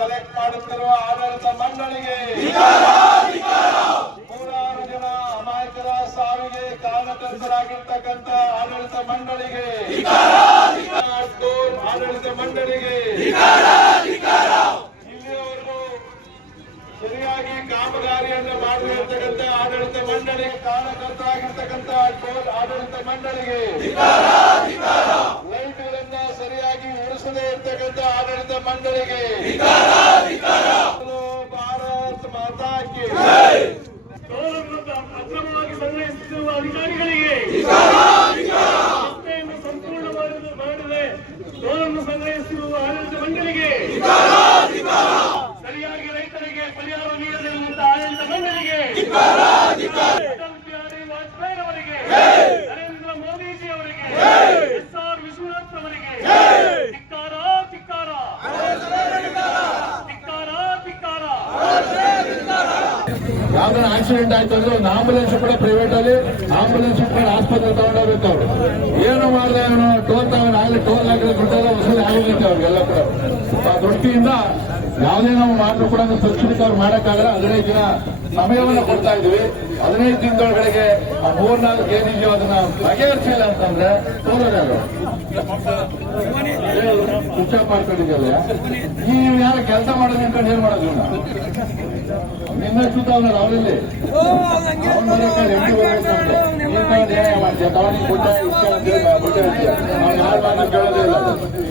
collect ಮಾಡುತ್ತಿರುವ ಆಡಳಿತ ಮಂಡಳಿಗೆ ನೂರಾರು ಜನ ಅಮಾಯಕರ ಸಾವಿಗೆ ಕಾರಣಕರ್ತರಾಗಿರ್ತಕ್ಕಂಥ ಆಡಳಿತ ಮಂಡಳಿಗೆ ಆಡಳಿತ ಮಂಡಳಿಗೆ ಸರಿಯಾಗಿ ಕಾಮಗಾರಿಯನ್ನು ಮಾಡಿರ್ತಕ್ಕಂಥ ಆಡಳಿತ ಮಂಡಳಿ ಕಾರಣಕರ್ತರಾಗಿರ್ತಕ್ಕಂಥ ಟೋಲ್ ಆಡಳಿತ ಮಂಡಳಿಗೆ ನಡೆಸದೇ ಇರ್ತಕ್ಕಂಥ ಆಡಳಿತ ಮಂಡಳಿಗೆ ಭಾರತ್ ಮಾತಾಕ್ಕೆ ಅಕ್ರಮವಾಗಿ ಸಂಗ್ರಹಿಸುತ್ತಿರುವ ಅಧಿಕಾರಿಗಳಿಗೆ ಯಾವ್ದಾರ ಆಕ್ಸಿಡೆಂಟ್ ಆಯ್ತು ಅಂದ್ರೆ ಒಂದು ಆಂಬುಲೆನ್ಸ್ ಕೂಡ ಪ್ರೈವೇಟ್ ಅಲ್ಲಿ ಆಂಬುಲೆನ್ಸ್ ಕೂಡ ಆಸ್ಪತ್ರೆ ತಗೊಂಡೋಗ್ಬೇಕು ಅವರು ಏನು ಮಾಡಿದೆ ಅವನು ಟೋಲ್ ತಗೊಂಡು ಆಗಲಿ ಟೋಲ್ ಆಗಲಿ ದುಡ್ಡೆಲ್ಲ ವಸೂಲಿ ಆಗೋಗುತ್ತೆ ಅವ್ರಿಗೆಲ್ಲ ಕೂಡ ಆ ದೃಷ್ಟಿಯಿಂದ ಯಾವುದೇ ನಾವು ಮಾಡಲು ಕೂಡ ಸುರಕ್ಷಿತ ಅವ್ರು ಮಾಡೋಕ್ಕಾಗಲ್ಲ ಹದಿನೈದು ದಿನ ಸಮಯವನ್ನು ಕೊಡ್ತಾ ಇದ್ವಿ ಹದಿನೈದು ದಿನದೊಳಗಡೆಗೆ ಆ ಮೂರ್ನಾಲ್ಕು ಏನಿದೆಯೋ ಅದನ್ನ ಬಗೆಹರಿಸಿಲ್ಲ ಅಂತಂದ್ರೆ ಅದು ಹುಚ್ಚ ಈ ನೀವು ಯಾರು ಕೆಲಸ ಮಾಡೋದು ಅಂತ ಹೇಳಿ ಮಾಡೋದು ನಿನ್ನೆ ಸುತ್ತ ಅವನಲ್ಲ ಅವರಲ್ಲಿ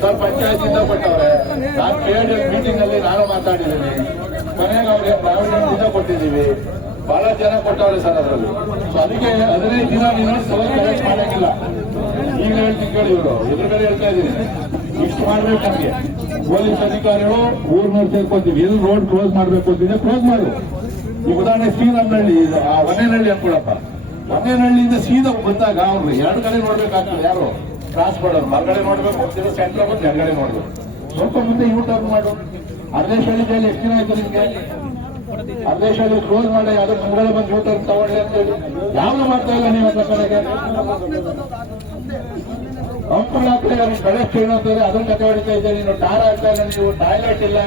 ಸರ್ ಪಂಚಾಯತಿಂದ ಕೊಟ್ಟವ್ರೆ ನಾನು ಕೇಳಿದ ಮೀಟಿಂಗ್ ಅಲ್ಲಿ ನಾನು ಮಾತಾಡಿದ್ದೀನಿ ಕೊನೆಗೆ ಅವ್ರಿಗೆ ಪ್ರಾವಿಡೆಂಟ್ ಕೊಟ್ಟಿದ್ದೀವಿ ಬಹಳ ಜನ ಕೊಟ್ಟವ್ರೆ ಸರ್ ಅದರಲ್ಲಿ ಸೊ ಅದಕ್ಕೆ ಹದಿನೈದು ದಿನ ನೀನು ಸೌಲಭ್ಯ ಕಲೆಕ್ಟ್ ಈಗ ಹೇಳ್ತೀನಿ ಕೇಳಿ ಇವರು ಎದುರುಗಡೆ ಹೇಳ್ತಾ ಇದ್ದೀನಿ ಇಷ್ಟು ಮಾಡ್ಬೇಕು ನಮಗೆ ಪೊಲೀಸ್ ಅಧಿಕಾರಿಗಳು ಊರ್ನೂರು ಸೇರ್ಕೊಂತೀವಿ ಇದು ರೋಡ್ ಕ್ಲೋಸ್ ಮಾಡ್ಬೇಕು ಅಂತಿದೆ ಕ್ಲೋಸ್ ಮಾಡು ಈ ಉದಾಹರಣೆ ಶ್ರೀರಾಮನಹಳ್ಳಿ ಆ ಒನ್ನೇನಹಳ್ಳಿ ಅನ್ಕೊಳಪ್ಪ ಒನ್ನೇನಹಳ್ಳಿಯಿಂದ ಸೀದಾ ಬಂದಾಗ ಅವ್ರು ಎರಡು ಕಡೆ ನೋಡ್ಬೇಕಾಗ್ತದೆ ಯಾರು ಕ್ರಾಸ್ ಮಾಡೋರು ಮರಗಡೆ ನೋಡ್ಬೇಕು ಸೆಂಟ್ರ್ ಬಂದು ಎರಡುಗಡೆ ನೋಡ್ಬೇಕು ಸ್ವಲ್ಪ ಮುಂದೆ ಯೂ ಟರ್ನ್ ಮಾಡು ಹಳ್ಳಿ ಜೈಲಿ ಎಷ್ಟು ದಿನ ಆಯ್ತು ನಿಮ್ಗೆ ಅರ್ಧೇಶ್ವಳಿ ಕ್ಲೋಸ್ ಮಾಡಿ ಅದಕ್ಕೆ ಮುಂಗಡೆ ಬಂದು ಯೂ ಟರ್ನ್ ತಗೊಳ್ಳಿ ಅಂತ ಹೇಳಿ ಯಾವ್ದು ಮಾಡ್ತಾ ಇಲ್ಲ ನೀವು ಕಡೆಗೆ ಹಂಪುಗಳು ಹಾಕಿ ಅವ್ರಿಗೆ ಗಣೇಶ್ ಅಂತಂದ್ರೆ ಅದನ್ನ ಕತೆ ಹೊಡಿತಾ ಇದ್ದೇನೆ ನೀವು ಟಾರ್ ಆಗ್ತಾ ಇಲ್ಲ ನೀವು ಟಾಯ್ಲೆಟ್ ಇಲ್ಲ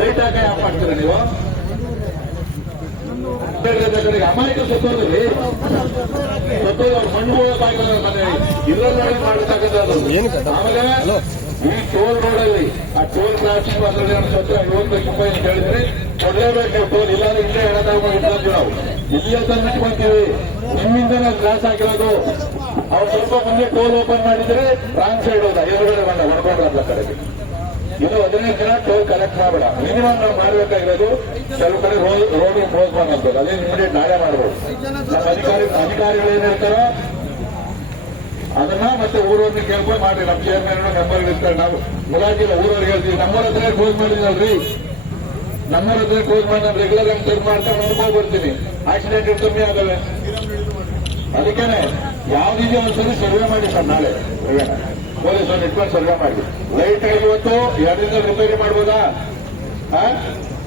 ಲೇಟ್ ಆಗಿ ಆಫ್ ಮಾಡ್ತೀರಾ ನೀವು ಅಮಾಯಕ ಸುತ್ತೋದ್ರಿ ಮಣ್ಣು ಹೋಗೋದಾಗಿಲ್ಲ ಮನೆ ಇದ್ರಲ್ಲಿ ಮಾಡಬೇಕಾಗದ್ದು ಆಮೇಲೆ ಈ ಟೋಲ್ ರೋಡಲ್ಲಿ ಆ ಟೋಲ್ ಪ್ಲಾಸ್ಟಿಕ್ ಅದರಲ್ಲಿ ಸ್ವಚ್ಛ ಐವತ್ತು ರೂಪಾಯಿ ಅಂತ ಕೊಡಲೇಬೇಕು ಟೋಲ್ ಇಲ್ಲ ಇಲ್ಲೇ ಹೇಳೋದಾಗ ಇಲ್ಲ ನಾವು ಇಲ್ಲಿ ತಂದು ನಿಮ್ಮಿಂದ ನಾವು ಕ್ಲಾಸ್ ಆಗಿರೋದು ಅವ್ರು ಸ್ವಲ್ಪ ಮುಂದೆ ಟೋಲ್ ಓಪನ್ ಮಾಡಿದ್ರೆ ರಾಂಗ್ ಸೈಡ್ ಹೋದ ಎದುರುಗಡೆ ಬಂದ ಹೊಡ್ಕೊಂಡ್ರಲ್ಲ ಕಡೆಗೆ ಇದು ಹದಿನೈದು ದಿನ ಟೋಲ್ ಕಲೆಕ್ಟ್ ಮಾಡಬೇಡ ಮಿನಿಮಮ್ ನಾವು ಮಾಡಬೇಕಾಗಿರೋದು ಕೆಲವು ಕಡೆ ರೋಡ್ ಕ್ಲೋಸ್ ಮಾಡಬೇಕು ಅದೇ ಇಮಿಡಿಯೇಟ್ ನಾಳೆ ಮಾಡಬಹುದು ನಮ್ಮ ಅಧಿಕಾರಿ ಅಧಿಕಾರಿಗಳು ಏನಿರ್ತಾರೋ ಅದನ್ನ ಮತ್ತೆ ಊರವ್ರನ್ನ ಕೇಳ್ಕೊಂಡು ಮಾಡ್ರಿ ನಮ್ಮ ಚೇರ್ಮನ್ ನಂಬರ್ ಇರ್ತಾರೆ ನಾವು ಮುಲಾಜಿಲ್ಲ ಊರವ್ರಿಗೆ ಹೇಳ್ತೀವಿ ನಮ್ಮರ ಹತ್ರ ಕ್ಲೋಸ್ ಮಾಡಿದ್ನಲ್ರಿ ನಮ್ಮರ ಹತ್ರ ಕ್ಲೋಸ್ ಮಾಡಿ ರೆಗ್ಯುಲರ್ ಆಗಿ ಚೆಕ್ ಮಾಡ್ತಾ ಮುಂದೆ ಬರ್ತೀನಿ ಆಕ್ಸಿಡೆಂಟ್ ಕಮ್ಮಿ ಆಗಲ್ಲ ಅದಕ್ಕೇನೆ ಯಾವ್ದಿದೆ ಒಂದ್ಸರಿ ಸರ್ವೆ ಮಾಡಿ ಸರ್ ನಾಳೆ ಪೊಲೀಸರು ಇಟ್ಕೊಂಡು ಸರ್ವೆ ಮಾಡಿ ಲೈಟ್ ಆಗಿ ಇವತ್ತು ಎರಡರಿಂದ ರಿಪೇರಿ ಮಾಡ್ಬೋದಾ